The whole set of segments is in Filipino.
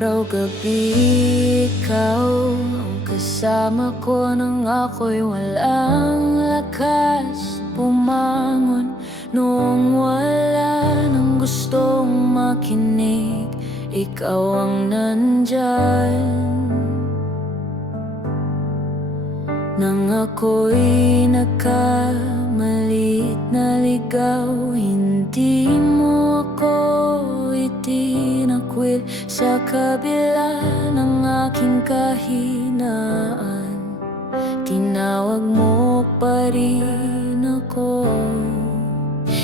Araw-gabi ikaw ang kasama ko nang ako'y walang lakas bumangon. Noong wala nang gustong makinig, ikaw ang nandyan. Nang ako'y nagkamalit na ligaw, hindi mo ako itinakwil. Sa kabila ng aking kahinaan, tinawag mo pa rin ako.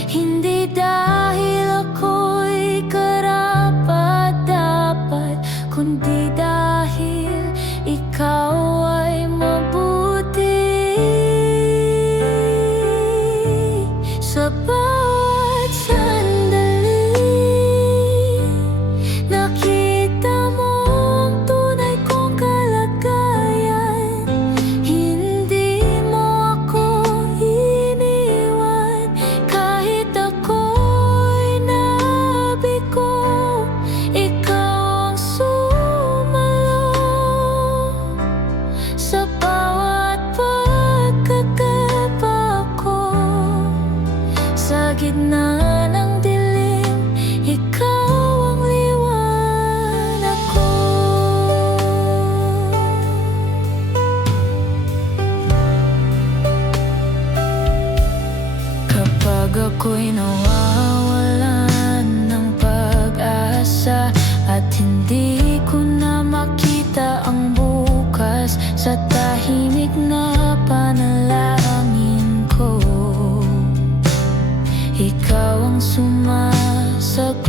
Hindi dahil ako'y karapat-dapat, kundi dahil ikaw ay mabuti. Sa bawat sandali, nakita mo ang tunay kong kalagayan. Hindi mo ako iniwan kahit ako'y nabigo. Ikaw ang sumalo sa bawat pagkakaba ko. Sa gitna ng dilim, ikaw ang liwanag ko. Kapag ako'y nawawalan ng pag-asa at hindi ko na makita ang bukas, sa tahimik na panalangin ko, ikaw ang sumasagot.